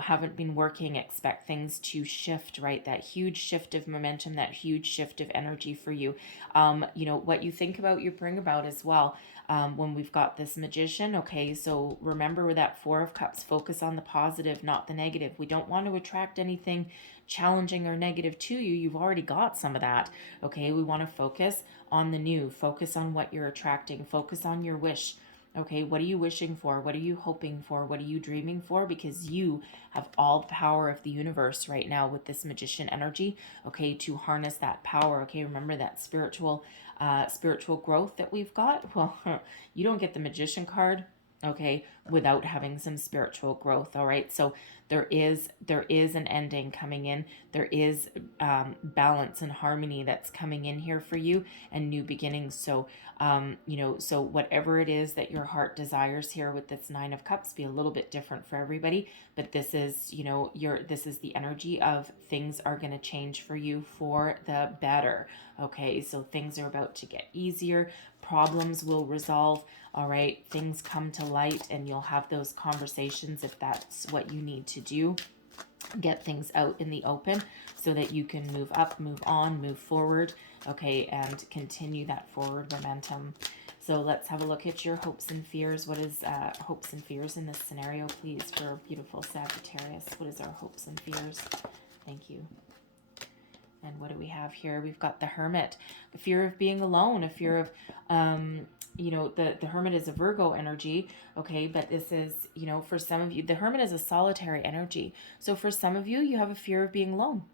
haven't been working, expect things to shift, right? That huge shift of momentum, that huge shift of energy for you. What you think about, you bring about as well. When we've got this Magician, okay, so remember with that 4 of Cups, focus on the positive, not the negative. We don't want to attract anything challenging or negative to you. You've already got some of that, okay? We want to focus on the new, focus on what you're attracting, focus on your wish. Okay, what are you wishing for? What are you hoping for? What are you dreaming for? Because you have all the power of the universe right now with this Magician energy, okay, to harness that power. Okay, remember that spiritual growth that we've got? Well, you don't get the Magician card, okay, without having some spiritual growth. All right, so there is an ending coming in. There is balance and harmony that's coming in here for you, and new beginnings. So so whatever it is that your heart desires here with this 9 of Cups, be a little bit different for everybody, but this is this is the energy of things are going to change for you for the better. Okay, so things are about to get easier, problems will resolve. All right, things come to light, and you'll have those conversations if that's what you need to do. Get things out in the open so that you can move up, move on, move forward, okay, and continue that forward momentum. So let's have a look at your hopes and fears. What is hopes and fears in this scenario, please, for beautiful Sagittarius? What is our hopes and fears? Thank you. And what do we have here? We've got the Hermit, a fear of being alone, a fear of, the Hermit is a Virgo energy, okay, but this is, for some of you, the Hermit is a solitary energy. So for some of you, you have a fear of being alone.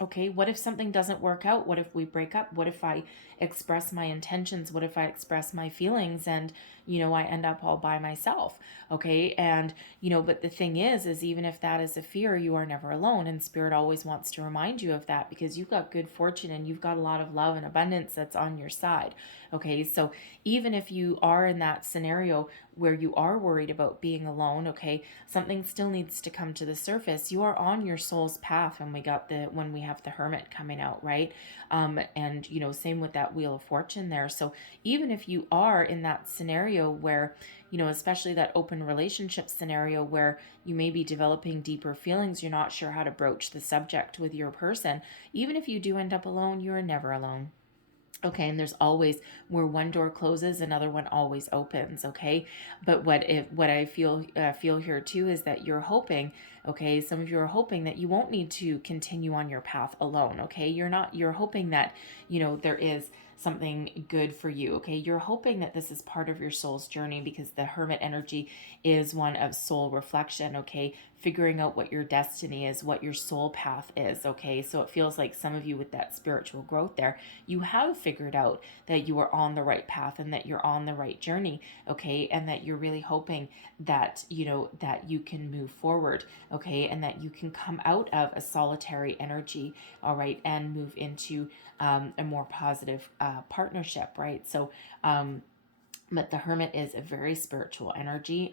Okay, what if something doesn't work out? What if we break up? What if I express my intentions? What if I express my feelings and, I end up all by myself? Okay, and, but the thing is even if that is a fear, you are never alone. And Spirit always wants to remind you of that because you've got good fortune and you've got a lot of love and abundance that's on your side. Okay, so even if you are in that scenario where you are worried about being alone, okay, something still needs to come to the surface. You are on your soul's path when we have the Hermit coming out, right? And same with that Wheel of Fortune there. So even if you are in that scenario where, especially that open relationship scenario where you may be developing deeper feelings, you're not sure how to broach the subject with your person, even if you do end up alone, you are never alone. Okay, and there's always, where one door closes, another one always opens. Okay, but what I feel here too is that you're hoping. Okay, some of you are hoping that you won't need to continue on your path alone. Okay, you're hoping that there is something good for you. Okay, you're hoping that this is part of your soul's journey because the Hermit energy is one of soul reflection. Okay, figuring out what your destiny is, what your soul path is. Okay, so it feels like some of you with that spiritual growth there, you have figured out that you are on the right path and that you're on the right journey. Okay, and that you're really hoping that that you can move forward. Okay, and that you can come out of a solitary energy. All right, and move into a more positive partnership, right? So but the Hermit is a very spiritual energy.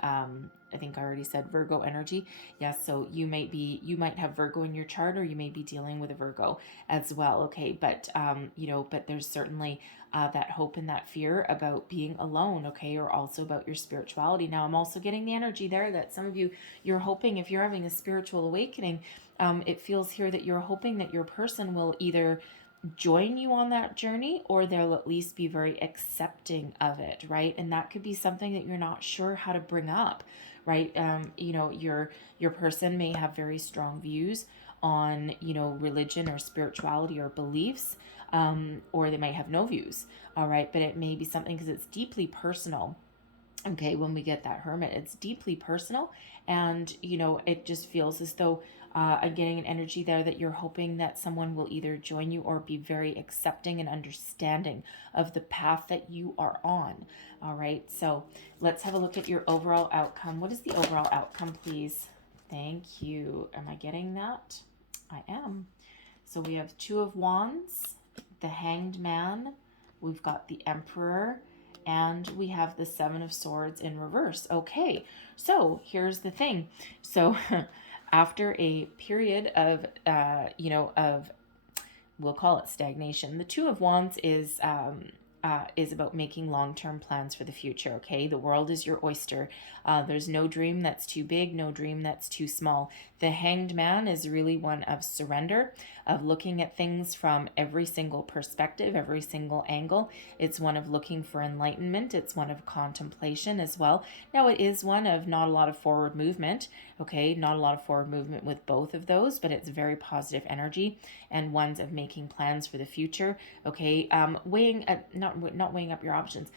I think I already said Virgo energy. Yes, so you might have Virgo in your chart, or you may be dealing with a Virgo as well. Okay, but but there's certainly that hope and that fear about being alone. Okay, or also about your spirituality. Now, I'm also getting the energy there that some of you're hoping, if you're having a spiritual awakening, it feels here that you're hoping that your person will either join you on that journey, or they'll at least be very accepting of it, right? And that could be something that you're not sure how to bring up, right? Your person may have very strong views on religion or spirituality or beliefs, or they might have no views. All right, but it may be something, because it's deeply personal. Okay, when we get that Hermit, it's deeply personal, and it just feels as though I'm getting an energy there that you're hoping that someone will either join you or be very accepting and understanding of the path that you are on. All right, so let's have a look at your overall outcome. What is the overall outcome, please? Thank you. Am I getting that? I am. So we have Two of Wands, the Hanged Man, we've got the Emperor, and we have the Seven of Swords in reverse. Okay, so here's the thing. So after a period of, we'll call it stagnation, the Two of Wands is about making long-term plans for the future. Okay, the world is your oyster. There's no dream that's too big, no dream that's too small. The Hanged Man is really one of surrender, of looking at things from every single perspective, every single angle. It's one of looking for enlightenment. It's one of contemplation as well. Now, it is one of not a lot of forward movement. Okay, not a lot of forward movement with both of those, but it's very positive energy, and ones of making plans for the future. Okay, not weighing up your options,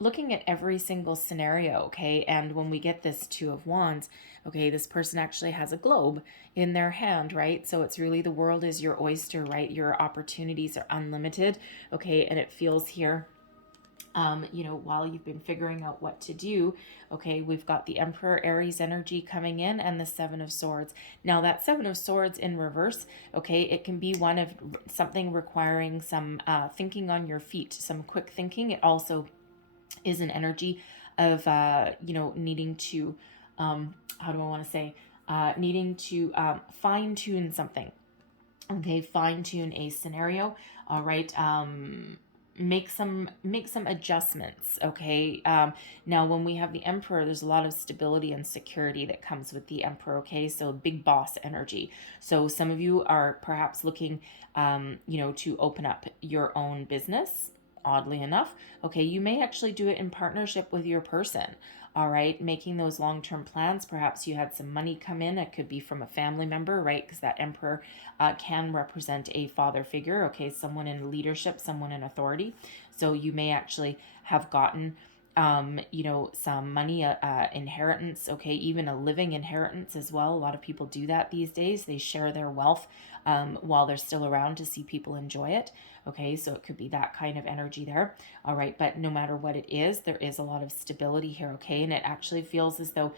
looking at every single scenario. Okay, and when we get this Two of Wands, okay, this person actually has a globe in their hand, right? So it's really, the world is your oyster, right? Your opportunities are unlimited. Okay, and it feels here, while you've been figuring out what to do, okay, we've got the Emperor Aries energy coming in, and the Seven of Swords. Now, that Seven of Swords in reverse, okay, it can be one of something requiring some thinking on your feet, some quick thinking. It also is an energy of, needing to, how do I want to say, needing to fine tune something. Okay, fine tune a scenario. All right. Make some adjustments. Okay, now when we have the Emperor, there's a lot of stability and security that comes with the Emperor. Okay, so big boss energy. So some of you are perhaps looking to open up your own business. Oddly enough, okay, you may actually do it in partnership with your person. All right, making those long-term plans. Perhaps you had some money come in. It could be from a family member, right? Because that Emperor can represent a father figure. Okay, someone in leadership, someone in authority. So you may actually have gotten some money, inheritance. Okay, even a living inheritance as well. A lot of people do that these days. They share their wealth while they're still around to see people enjoy it. Okay, so it could be that kind of energy there. All right, but no matter what it is, there is a lot of stability here. Okay, and it actually feels as though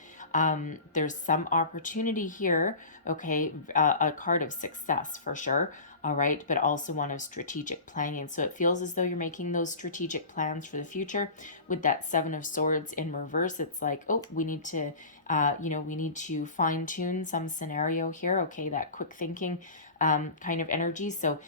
there's some opportunity here. Okay, a card of success for sure. All right, but also one of strategic planning. So it feels as though you're making those strategic plans for the future. With that Seven of Swords in reverse, it's like, oh, we need to, fine tune some scenario here. Okay, that quick thinking kind of energy. So,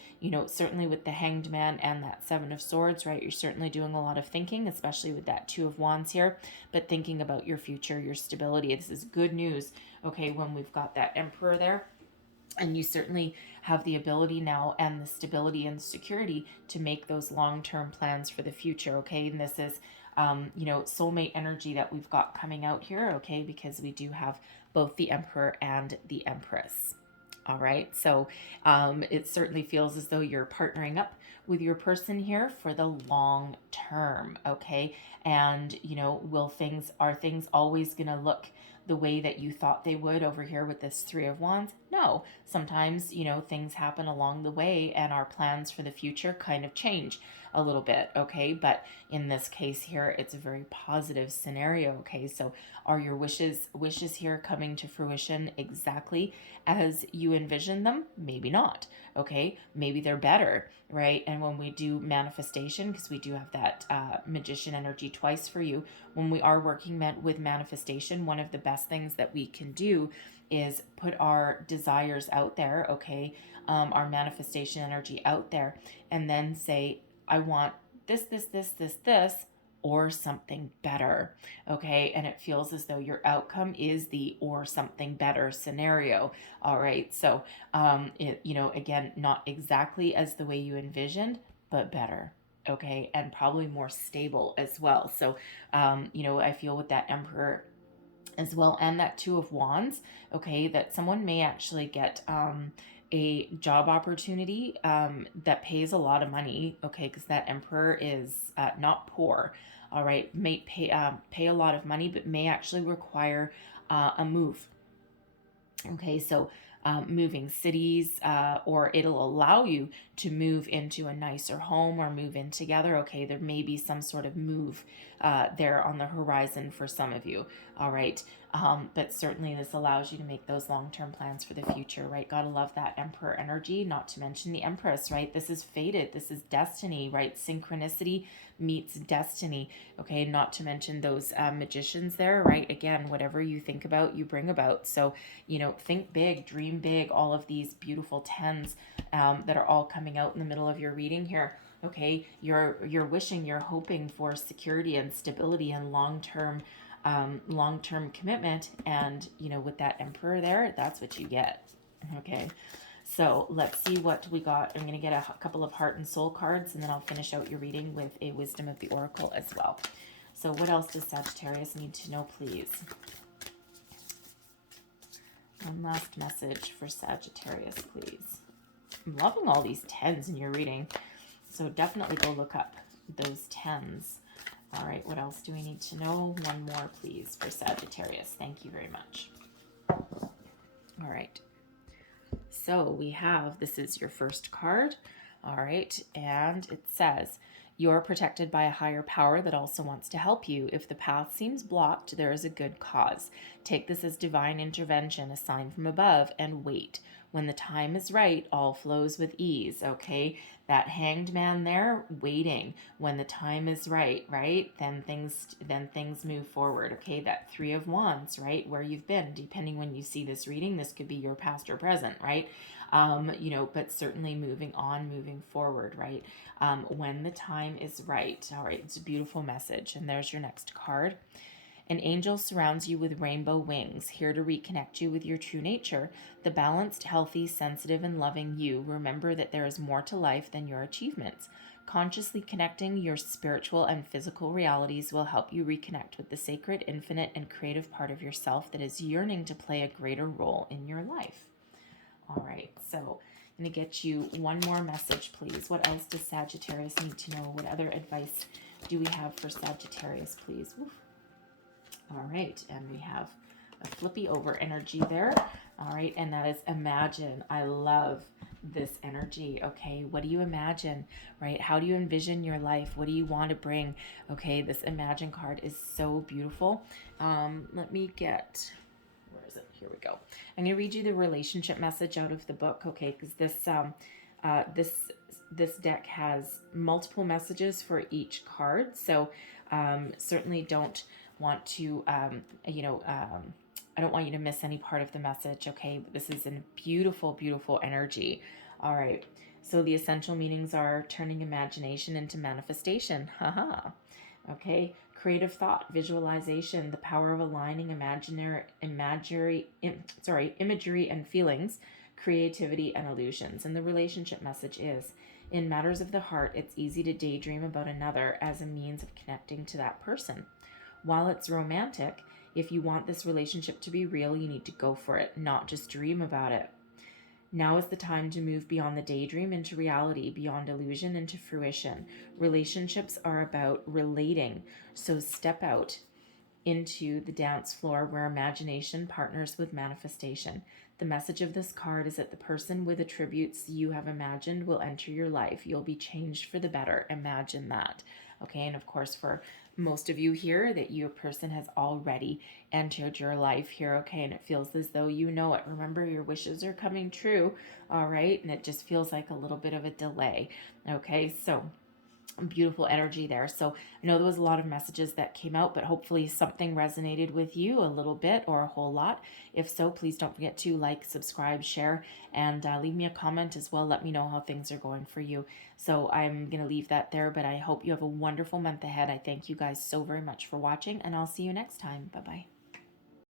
certainly with the Hanged Man and that Seven of Swords, right, you're certainly doing a lot of thinking, especially with that Two of Wands here, but thinking about your future, your stability. This is good news, okay, when we've got that Emperor there. And you certainly have the ability now and the stability and security to make those long-term plans for the future, okay? And this is, soulmate energy that we've got coming out here, okay? Because we do have both the Emperor and the Empress. All right, so it certainly feels as though you're partnering up with your person here for the long term, okay? And, are things always going to look the way that you thought they would over here with this Three of Wands? know. Sometimes, things happen along the way and our plans for the future kind of change a little bit, okay? But in this case here, it's a very positive scenario, okay? So are your wishes here coming to fruition exactly as you envision them? Maybe not, okay? Maybe they're better, right? And when we do manifestation, because we do have that magician energy twice for you, when we are working with manifestation, one of the best things that we can do is put our desires out there, okay? Our manifestation energy out there, and then say, I want this, or something better, okay? And it feels as though your outcome is the or something better scenario, all right? So, again, not exactly as the way you envisioned, but better, okay? And probably more stable as well. So, I feel with that Emperor as well, and that Two of Wands, okay, that someone may actually get a job opportunity that pays a lot of money, okay, because that Emperor is not poor, all right, may pay a lot of money, but may actually require a move. Okay, so moving cities, or it'll allow you to move into a nicer home or move in together. Okay, there may be some sort of move there on the horizon for some of you. All right, but certainly this allows you to make those long-term plans for the future, right? Gotta love that Emperor energy, not to mention the Empress, right? This is fated, this is destiny, right? Synchronicity meets destiny, okay? Not to mention those magicians there, right? Again, whatever you think about, you bring about. So, think big, dream big, all of these beautiful tens that are all coming out in the middle of your reading here. Okay, you're wishing, you're hoping for security and stability and long-term commitment, and with that Emperor there, that's what you get. Okay, so let's see what we got. I'm going to get a couple of heart and soul cards, and then I'll finish out your reading with a wisdom of the oracle as well. So what else does Sagittarius need to know, please? One last message for Sagittarius, please. I'm loving all these tens in your reading, so definitely go look up those tens. All right, what else do we need to know? One more, please, for Sagittarius. Thank you very much. All right. So we have, this is your first card. All right, and it says, you're protected by a higher power that also wants to help you. If the path seems blocked, there is a good cause. Take this as divine intervention, a sign from above, and wait. When the time is right, all flows with ease, okay? That Hanged Man there, waiting. When the time is right, then things move forward, okay? That Three of Wands, right? Where you've been, depending when you see this reading, this could be your past or present, right? But certainly moving on, moving forward, right? When the time is right. All right, it's a beautiful message. And there's your next card. An angel surrounds you with rainbow wings, here to reconnect you with your true nature, the balanced, healthy, sensitive, and loving you. Remember that there is more to life than your achievements. Consciously connecting your spiritual and physical realities will help you reconnect with the sacred, infinite, and creative part of yourself that is yearning to play a greater role in your life. All right, so I'm going to get you one more message, please. What else does Sagittarius need to know? What other advice do we have for Sagittarius, please? Oof. All right, and we have a flippy over energy there. All right, and that is imagine. I love this energy, okay? What do you imagine, right? How do you envision your life? What do you want to bring? Okay, this imagine card is so beautiful. Let me get... Where is it? Here we go. I'm going to read you the relationship message out of the book, okay? Because this deck has multiple messages for each card, so certainly don't want to, I don't want you to miss any part of the message, okay? But this is a beautiful, beautiful energy. All right. So the essential meanings are turning imagination into manifestation. Haha. Okay. Creative thought, visualization, the power of aligning imagery and feelings, creativity and illusions. And the relationship message is, in matters of the heart, it's easy to daydream about another as a means of connecting to that person. While it's romantic, if you want this relationship to be real, you need to go for it, not just dream about it. Now is the time to move beyond the daydream into reality, beyond illusion into fruition. Relationships are about relating, so step out into the dance floor where imagination partners with manifestation. The message of this card is that the person with attributes you have imagined will enter your life. You'll be changed for the better. Imagine that. Okay, and of course for most of you here, that your person has already entered your life here, okay, and it feels as though you know it. Remember, your wishes are coming true, all right, and it just feels like a little bit of a delay, okay, so beautiful energy there. So I know there was a lot of messages that came out, but hopefully something resonated with you a little bit or a whole lot. If so, please don't forget to like, subscribe, share, and leave me a comment as well. Let me know how things are going for you. So I'm going to leave that there, but I hope you have a wonderful month ahead. I thank you guys so very much for watching, and I'll see you next time. Bye-bye.